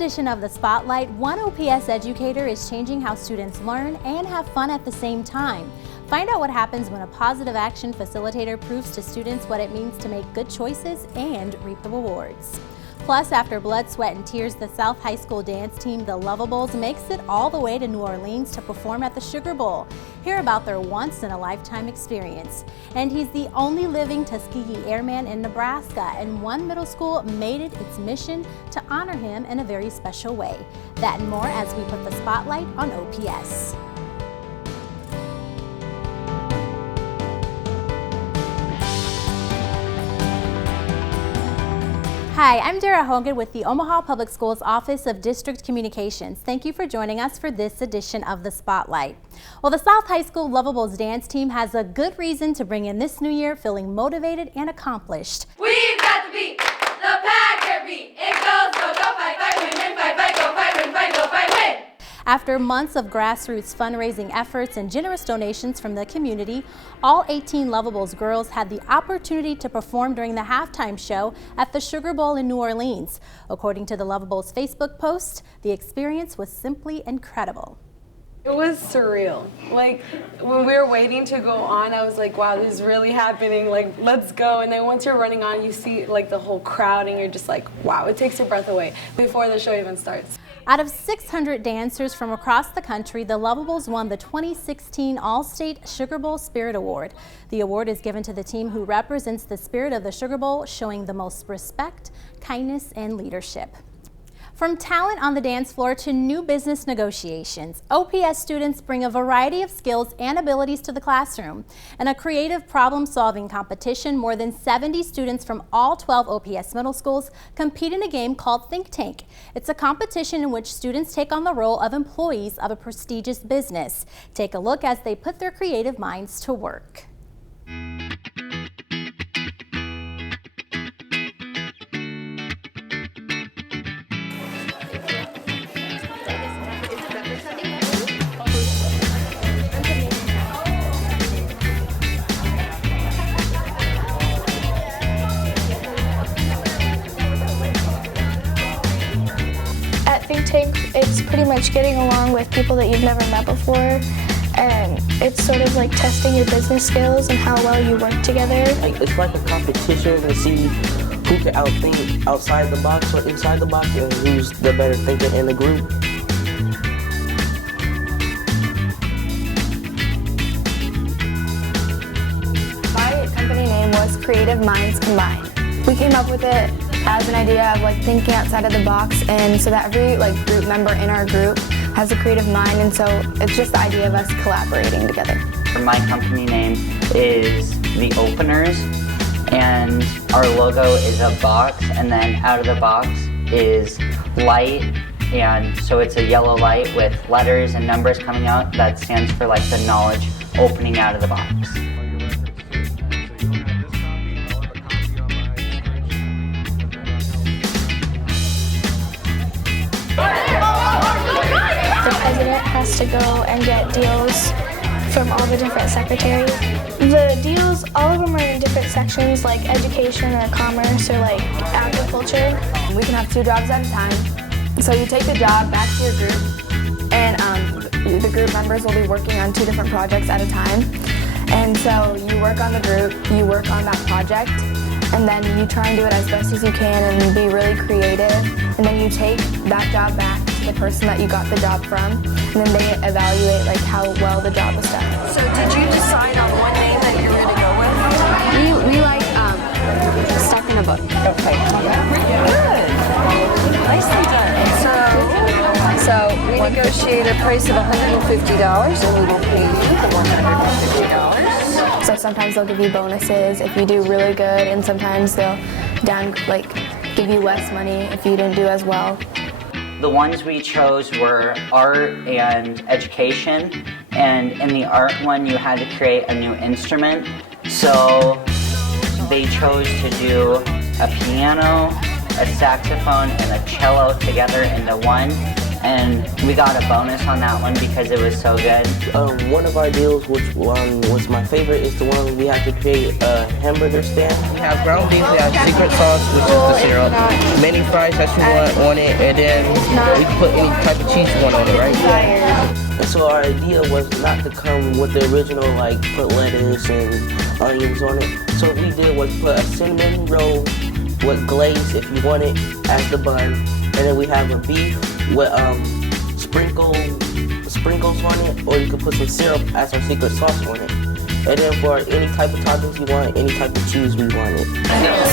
edition of The Spotlight, one OPS educator is changing how students learn and have fun at the same time. Find out what happens when a positive action facilitator proves to students what it means to make good choices and reap the rewards. Plus, after blood, sweat, and tears, the South High School dance team, the Lovables, makes it all the way to New Orleans to perform at the Sugar Bowl. Hear about their once-in-a-lifetime experience. And he's the only living Tuskegee Airman in Nebraska, and one middle school made it its mission to honor him in a very special way. That and more as we put the spotlight on OPS. Hi, I'm Dara Hogan with the Omaha Public Schools Office of District Communications. Thank you for joining us for this edition of The Spotlight. Well, the South High School Lovables dance team has a good reason to bring in this new year feeling motivated and accomplished. We've got the beat, the Packer beat. It goes, go, go, fight, fight, win, win, fight, fight, go, fight, win, fight, go, fight, win. After months of grassroots fundraising efforts and generous donations from the community, all 18 Lovables girls had the opportunity to perform during the halftime show at the Sugar Bowl in New Orleans. According to the Lovables Facebook post, the experience was simply incredible. It was surreal. Like, when we were waiting to go on, I was like, wow, this is really happening. Like, let's go. And then once you're running on, you see like the whole crowd and you're just like, wow, it takes your breath away before the show even starts. Out of 600 dancers from across the country, the Lovables won the 2016 All-State Sugar Bowl Spirit Award. The award is given to the team who represents the spirit of the Sugar Bowl, showing the most respect, kindness, and leadership. From talent on the dance floor to new business negotiations, OPS students bring a variety of skills and abilities to the classroom. In a creative problem-solving competition, more than 70 students from all 12 OPS middle schools compete in a game called Think Tank. It's a competition in which students take on the role of employees of a prestigious business. Take a look as they put their creative minds to work. Think Tank, it's pretty much getting along with people that you've never met before, and it's sort of like testing your business skills and how well you work together. It's like a competition to see who can outthink outside the box or inside the box and who's the better thinker in the group. My company name was Creative Minds Combined. We came up with it as an idea of like thinking outside of the box, and so that every group member in our group has a creative mind, and so it's just the idea of us collaborating together. My company name is The Openers, and our logo is a box, and then out of the box is light, and so it's a yellow light with letters and numbers coming out. That stands for like the knowledge opening out of the box. Has to go and get deals from all the different secretaries. The deals, all of them are in different sections like education or commerce or like agriculture. We can have 2 jobs at a time. So you take the job back to your group, and the group members will be working on 2 different projects at a time. And so you work on the group, you work on that project, and then you try and do it as best as you can and be really creative. And then you take that job back to the person that you got the job from, and then they evaluate like how well the job was done. So did you decide on one name that you're going to go with? We like Stuck in a Book. Okay. Good. Nicely done. So we negotiate a price of $150 and we will pay you the $150. So sometimes they'll give you bonuses if you do really good, and sometimes they'll give you less money if you didn't do as well. The ones we chose were art and education, and in the art one you had to create a new instrument. So they chose to do a piano, a saxophone, and a cello together into one. and we got a bonus on that one because it was so good. One of our deals, which one was my favorite, is the one we had to create a hamburger stand. We have ground beef, we have secret sauce, which is the syrup, many fries that you want on it, and then we can put any type of cheese you want on it, right? And so our idea was not to come with the original, like put lettuce and onions on it. So what we did was put a cinnamon roll with glaze, if you want it, as the bun. And then we have a beef with sprinkles on it, or you can put some syrup as our secret sauce on it. And then for any type of toppings you want, any type of cheese we wanted.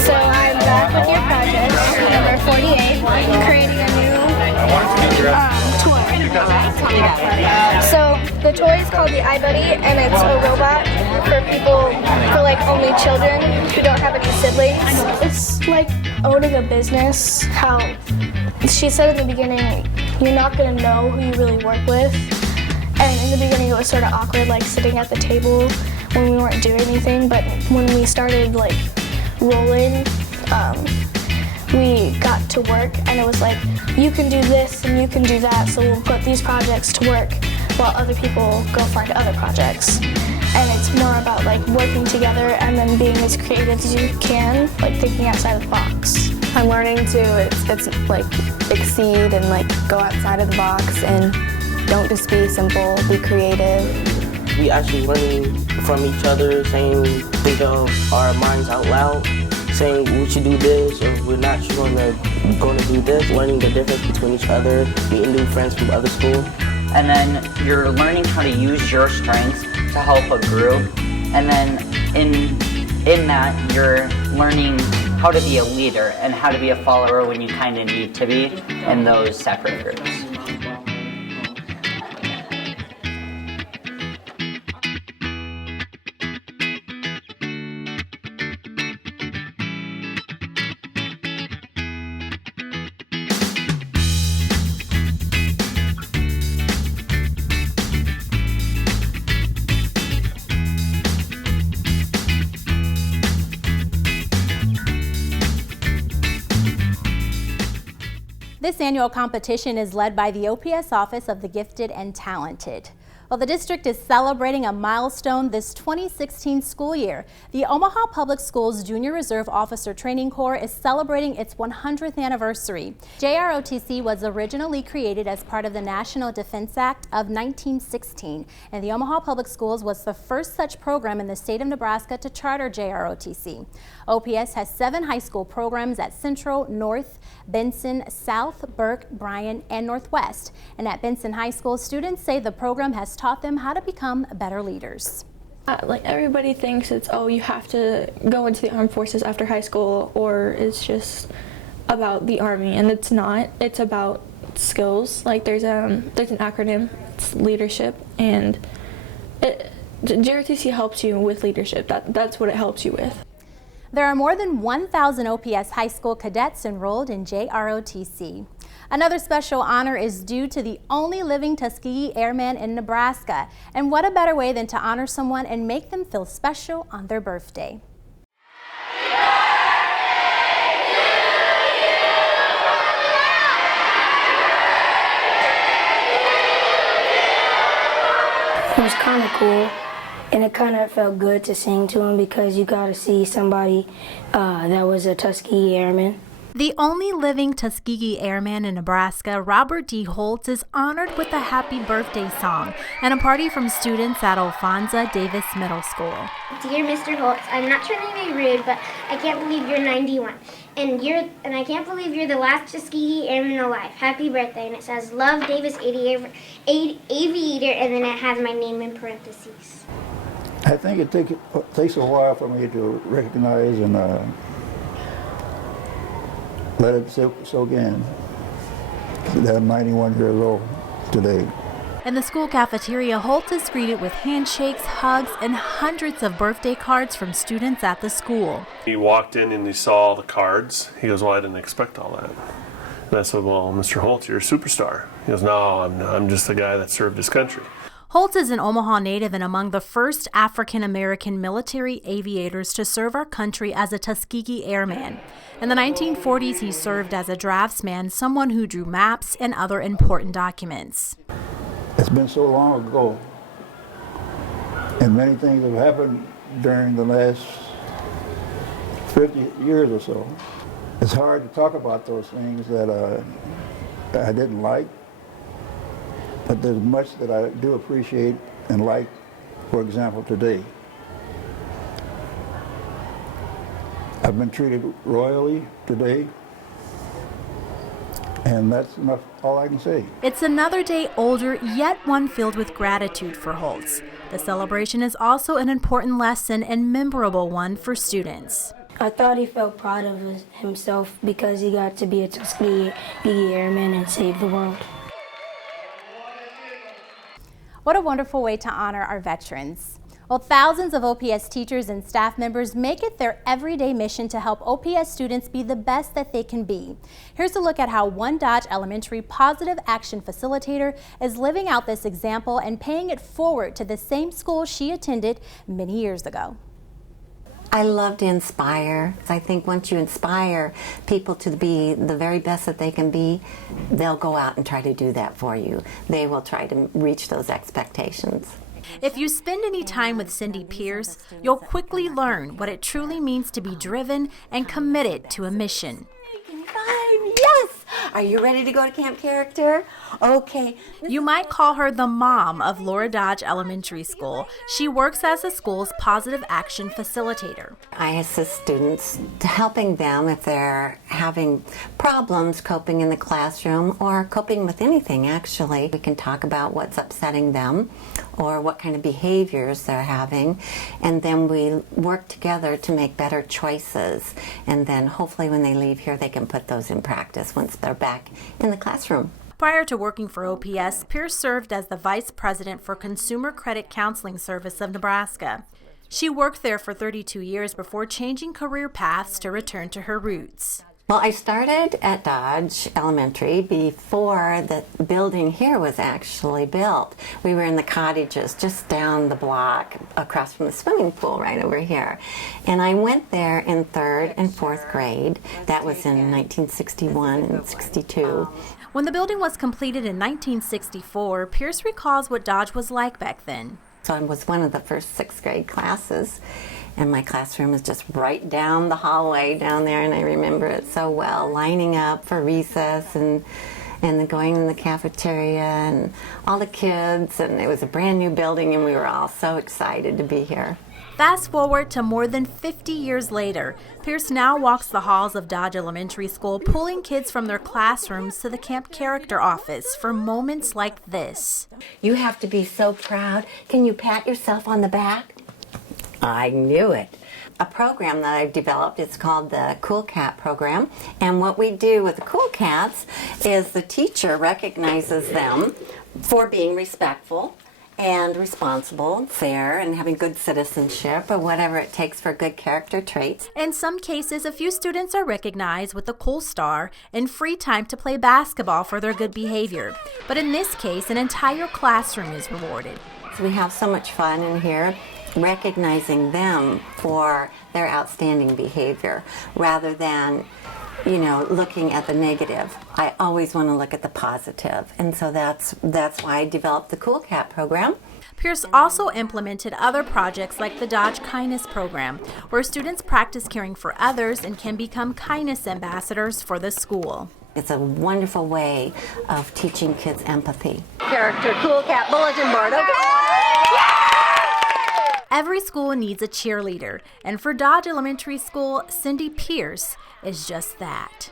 So I'm back with your project, number 48, creating a new toy. So the toy is called the iBuddy, and it's a robot for people, for like only children who don't have any siblings. It's like owning a business. How she said in the beginning, you're not gonna know who you really work with. And in the beginning it was sort of awkward, like sitting at the table when we weren't doing anything, but when we started like rolling, we got to work, and it was like, you can do this and you can do that, so we'll put these projects to work while other people go find other projects. And it's more about like working together and then being as creative as you can, like thinking outside of the box. I'm learning to it's like exceed and like go outside of the box and don't just be simple, be creative. We actually learning from each other, think of our minds out loud, saying we should do this or we're not sure going to do this, learning the difference between each other, meeting new friends from other schools. And then you're learning how to use your strengths to help a group. And then in that, you're learning how to be a leader and how to be a follower when you kind of need to be in those separate groups. This annual competition is led by the OPS Office of the Gifted and Talented. Well, the district is celebrating a milestone this 2016 school year. The Omaha Public Schools Junior Reserve Officer Training Corps is celebrating its 100th anniversary. JROTC was originally created as part of the National Defense Act of 1916, and the Omaha Public Schools was the first such program in the state of Nebraska to charter JROTC. OPS has 7 high school programs at Central, North, Benson, South, Burke, Bryan, and Northwest. And at Benson High School, students say the program has taught them how to become better leaders. Like everybody thinks it's, oh, you have to go into the armed forces after high school, or it's just about the Army, and it's not. It's about skills. Like there's an acronym, it's leadership, and JROTC helps you with leadership. That's what it helps you with. There are more than 1,000 OPS high school cadets enrolled in JROTC. Another special honor is due to the only living Tuskegee Airman in Nebraska. And what a better way than to honor someone and make them feel special on their birthday. It was kind of cool, and it kind of felt good to sing to him because you got to see somebody that was a Tuskegee Airman. The only living Tuskegee Airman in Nebraska, Robert D. Holtz, is honored with a happy birthday song and a party from students at Alphonsa Davis Middle School. Dear Mr. Holtz, I'm not trying to be rude, but I can't believe you're 91. And I can't believe you're the last Tuskegee Airman alive. Happy birthday. And it says, Love Davis Aviator, and then it has my name in parentheses. I think it takes a while for me to recognize and let it soak in that I'm 91 years old today. In the school cafeteria, Holtz is greeted with handshakes, hugs, and hundreds of birthday cards from students at the school. He walked in and he saw all the cards. He goes, well, I didn't expect all that. And I said, well, Mr. Holtz, you're a superstar. He goes, no, I'm just the guy that served his country. Holtz is an Omaha native and among the first African-American military aviators to serve our country as a Tuskegee Airman. In the 1940s, he served as a draftsman, someone who drew maps and other important documents. It's been so long ago, and many things have happened during the last 50 years or so. It's hard to talk about those things that I didn't like, but there's much that I do appreciate and like, for example, today. I've been treated royally today, and that's enough, all I can say. It's another day older, yet one filled with gratitude for Holtz. The celebration is also an important lesson and memorable one for students. I thought he felt proud of himself because he got to be a Tuskegee Airman and save the world. What a wonderful way to honor our veterans. Well, thousands of OPS teachers and staff members make it their everyday mission to help OPS students be the best that they can be. Here's a look at how one Dodge Elementary Positive Action Facilitator is living out this example and paying it forward to the same school she attended many years ago. I love to inspire. I think once you inspire people to be the very best that they can be, they'll go out and try to do that for you. They will try to reach those expectations. If you spend any time with Cindy Pierce, you'll quickly learn what it truly means to be driven and committed to a mission. Yes! Are you ready to go to Camp Character? Okay. You might call her the mom of Laura Dodge Elementary School. She works as the school's positive action facilitator. I assist students to helping them if they're having problems coping in the classroom or coping with anything, actually. We can talk about what's upsetting them or what kind of behaviors they're having, and then we work together to make better choices, and then hopefully when they leave here they can put those in practice once they're back in the classroom. Prior to working for OPS, Pierce served as the Vice President for Consumer Credit Counseling Service of Nebraska. She worked there for 32 years before changing career paths to return to her roots. Well, I started at Dodge Elementary before the building here was actually built. We were in the cottages just down the block across from the swimming pool right over here. And I went there in 3rd and 4th grade. That was in 1961 and 62. When the building was completed in 1964, Pierce recalls what Dodge was like back then. So I was one of the first 6th grade classes, and my classroom was just right down the hallway down there, and I remember it so well, lining up for recess and then going in the cafeteria and all the kids, and it was a brand new building and we were all so excited to be here. Fast forward to more than 50 years later, Pierce now walks the halls of Dodge Elementary School, pulling kids from their classrooms to the Camp Character office for moments like this. You have to be so proud. Can you pat yourself on the back? I knew it. A program that I've developed, it's called the Cool Cat program, and what we do with the Cool Cats is the teacher recognizes them for being respectful and responsible, fair, and having good citizenship or whatever it takes for good character traits. In some cases, a few students are recognized with a Cool Star and free time to play basketball for their good behavior. But in this case, an entire classroom is rewarded. So we have so much fun in here recognizing them for their outstanding behavior rather than looking at the negative. I always want to look at the positive, and so that's why I developed the Cool Cat program. Pierce also implemented other projects like the Dodge Kindness Program, where students practice caring for others and can become kindness ambassadors for the school. It's a wonderful way of teaching kids empathy. Character Cool Cat bulletin board, okay? Every school needs a cheerleader, and for Dodge Elementary School, Cindy Pierce is just that.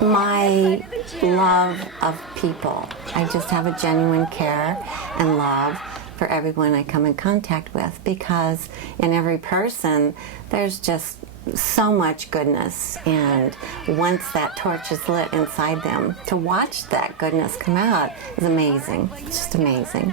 My love of people. I just have a genuine care and love for everyone I come in contact with, because in every person there's just so much goodness, and once that torch is lit inside them, to watch that goodness come out is amazing. It's just amazing.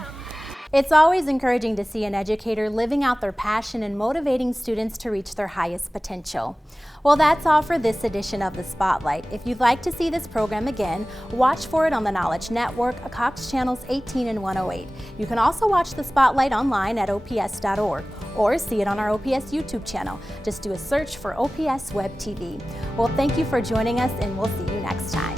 It's always encouraging to see an educator living out their passion and motivating students to reach their highest potential. Well, that's all for this edition of The Spotlight. If you'd like to see this program again, watch for it on the Knowledge Network, Cox Channels 18 and 108. You can also watch The Spotlight online at ops.org or see it on our OPS YouTube channel. Just do a search for OPS Web TV. Well, thank you for joining us, and we'll see you next time.